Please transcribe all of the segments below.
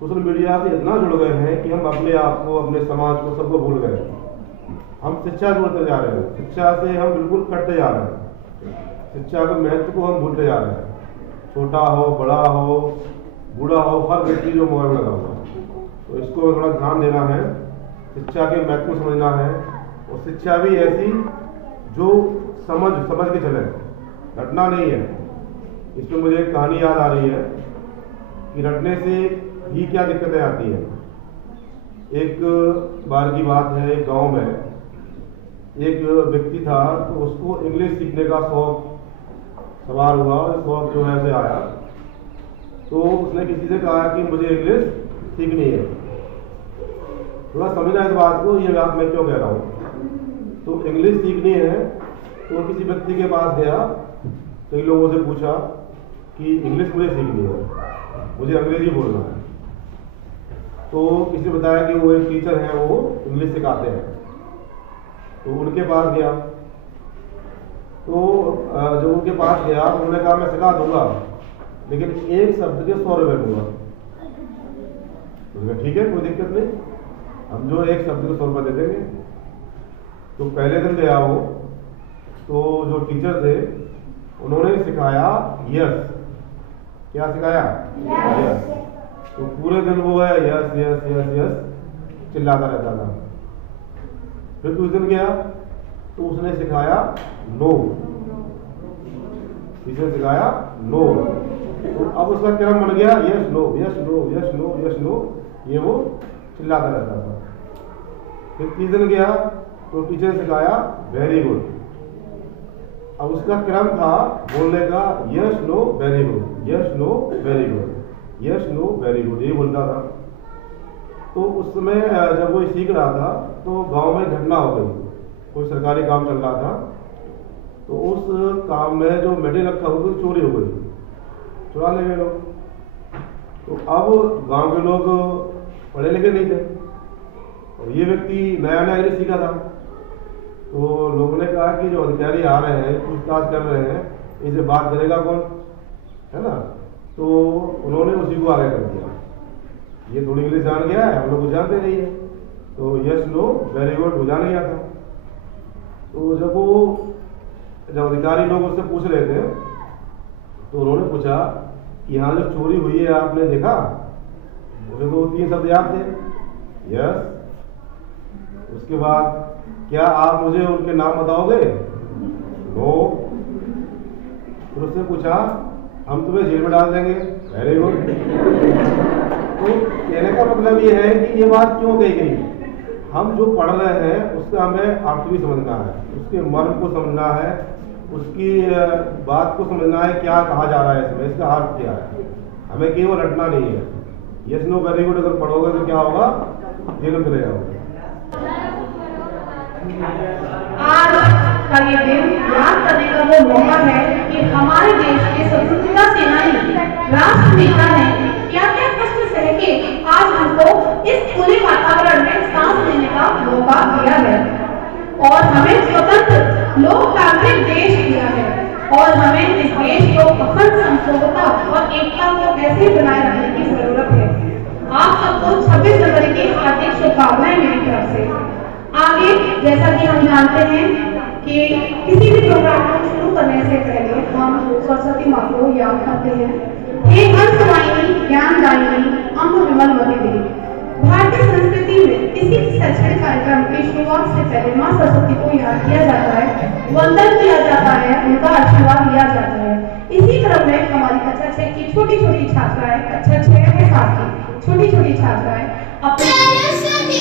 Social media से इतना जुड़ गए हैं कि हम अपने आप को, अपने समाज को, सबको भूल गए। हम शिक्षा जोड़ते जा रहे हैं, शिक्षा से हम बिल्कुल कटते जा रहे हैं, शिक्षा के महत्व को हम भूलते जा रहे हैं। छोटा हो, बड़ा हो, बूढ़ा हो, हर व्यक्ति जो मोबाइल लगा हुआ है, तो इसको थोड़ा ध्यान देना है, शिक्षा के महत्व को समझना है। और शिक्षा भी ऐसी जो समझ के चले, रटना नहीं है। इसमें मुझे एक कहानी याद आ रही है कि रटने से ही क्या दिक्कतें आती हैं। एक बार की बात है, एक गांव में एक व्यक्ति था, तो उसको इंग्लिश सीखने का शौक सवार हुआ, शौक जो है उसे आया। तो उसने किसी से कहा कि मुझे इंग्लिश सीखनी है। थोड़ा समझना इस बात को, ये बात मैं क्यों कह रहा हूँ। तो इंग्लिश सीखनी है, तो किसी व्यक्ति के पास गया, कई लोगों से पूछा कि इंग्लिश मुझे सीखनी है, मुझे अंग्रेजी बोलना है। तो किसी ने बताया कि वो एक टीचर हैं, वो इंग्लिश सिखाते हैं। तो उनके पास गया, तो जब उनके पास गया तो उन्होंने कहा मैं सिखा दूंगा, लेकिन एक शब्द के 100 रुपये दूंगा। तो ठीक है, कोई दिक्कत नहीं, हम जो एक शब्द के 100 रुपये दे देंगे। तो पहले दिन गया वो, तो जो टीचर थे उन्होंने सिखाया यस। क्या सिखाया? यस। तो पूरे दिन वो है यस यस यस यस चिल्लाता रहता था। फिर दूसरे दिन गया तो उसने सिखाया नो, टीचर सिखाया नो। तो अब उसका क्रम बन गया yes no yes no yes no yes no, ये वो चिल्लाता रहता था। फिर तीसरे दिन गया तो टीचर सिखाया वेरी गुड। अब उसका क्रम था बोलने का yes know very good, yes know very good, yes know very good, ये बोलता था। तो उस समय जब वो सीख रहा था तो गांव में घटना हो गई, कोई सरकारी काम चल रहा था। तो उस काम में जो मेडल रखा हुआ था चोरी हो गई, चुरा ले गए लोग। तो अब गांव के लोग पढ़े लिखे नहीं थे और ये व्यक्ति नया नया इंग्लिश सीखा था। तो लोगों ने कहा कि जो अधिकारी आ रहे हैं, पूछताछ कर रहे हैं, इनसे बात करेगा कौन, है ना। तो उन्होंने उसी को आगे कर दिया, ये थोड़ी इंग्लिश जान गया है, हम लोग जानते नहीं है। तो यस नो वेरी गुड वो जान गया था। तो जब अधिकारी लोग उससे पूछ रहे थे तो उन्होंने पूछा कि यहाँ जो चोरी हुई है आपने देखा? मुझे तो 3 शब्द याद थे, यस। उसके बाद क्या आप मुझे उनके नाम बताओगे? नो। फिर उसने पूछा हम तुम्हें जेल में डाल देंगे, वेरी गुड। तो कहने का मतलब ये है कि ये बात क्यों कही गई, हम जो पढ़ रहे हैं उसका हमें अर्थ भी समझना है, उसके मर्म को समझना है, उसकी बात को समझना है, क्या कहा जा रहा है इसमें, इसका अर्थ क्या है। हमें केवल रटना नहीं है। यस नो वेरी गुड अगर पढ़ोगे तो क्या होगा, जेल में चले जाओगे। आज का ये दिन याद करने का वो मौका है कि हमारे देश के स्वतंत्रता सेनानी राष्ट्र नेता ने क्या क्या कष्ट सह के आज हमको इस खुले वातावरण में सांस लेने का मौका दिया है और हमें स्वतंत्र लोकतांत्रिक देश दिया है। और हमें इस देश को अखंड संप्रभुता और एकता को ऐसे बनाए रखने की जरूरत है। आप सबको 26 जनवरी की हार्दिक शुभकामनाएं मेरी तरफ से। आगे जैसा कि हम जानते हैं कि किसी भी प्रोग्राम को शुरू करने से पहले हम सरस्वती माँ को याद करते हैं। हे हंसवाहिनी ज्ञानदायिनी अम्ब विमलवती देवी। भारतीय संस्कृति में किसी शैक्षणिक कार्यक्रम की शुरुआत से पहले माँ सरस्वती को याद किया जाता है, वंदन किया जाता है, उनका आशीर्वाद लिया जाता है। इसी क्रम में हमारी कक्षा 6 की छोटी छोटी छात्राएं, कक्षा 6 में 7 की छोटी छोटी छात्राएं अपने सरस्वती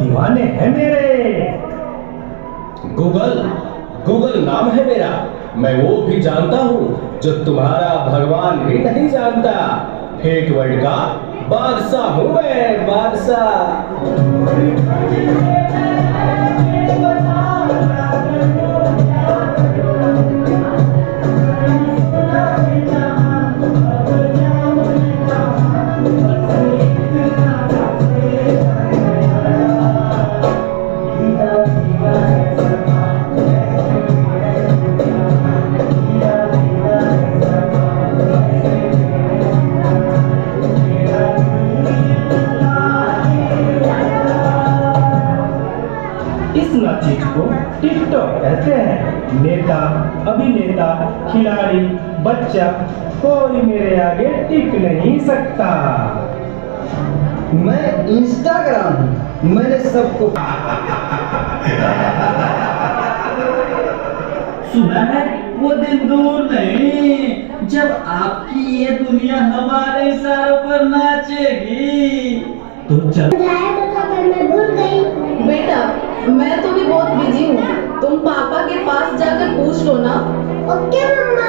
दीवाने हैं मेरे। गूगल, गूगल नाम है मेरा। मैं वो भी जानता हूँ जो तुम्हारा भगवान भी नहीं जानता। फेक वर्ल्ड का बादशाह हूँ मैं, बादशाह। चीज को टिकटॉक कहते हैं। नेता, अभिनेता, खिलाड़ी, बच्चा, कोई मेरे आगे टिक नहीं सकता। मैं इंस्टाग्राम हूँ, मैंने सबको सुना है वो दिन दूर नहीं जब आपकी ये दुनिया हमारे इशारों पर नाचेगी। तो चल। मैं भूल गई। बेटा, मैं तो भी बहुत बिजी हूँ, तुम पापा के पास जाकर पूछ लो ना। ओके मम्मा।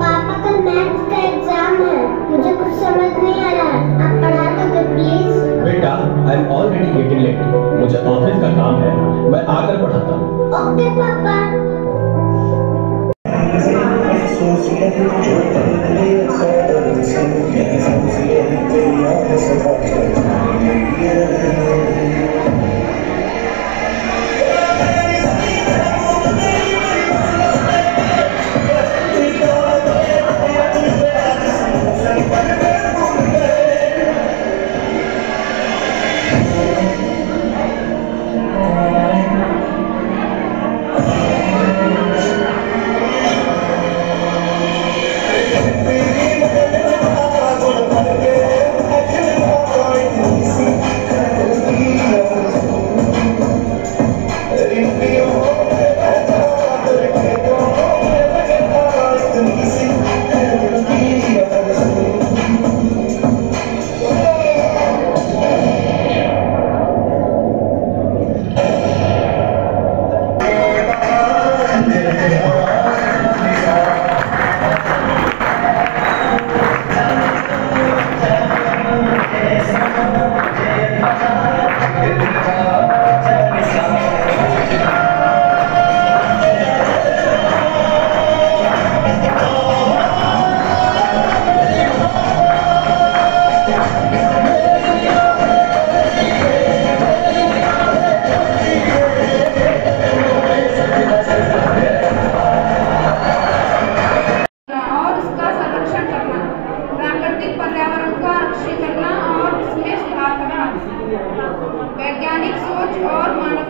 पापा कल मैथ्स का एग्जाम है, मुझे कुछ समझ नहीं आ रहा है, आप पढ़ा दोगे प्लीज? बेटा, I am already getting late, मुझे ऑफिस का काम है, मैं आकर पढ़ाता हूँ। ओके पापा। वैज्ञानिक सोच और मानव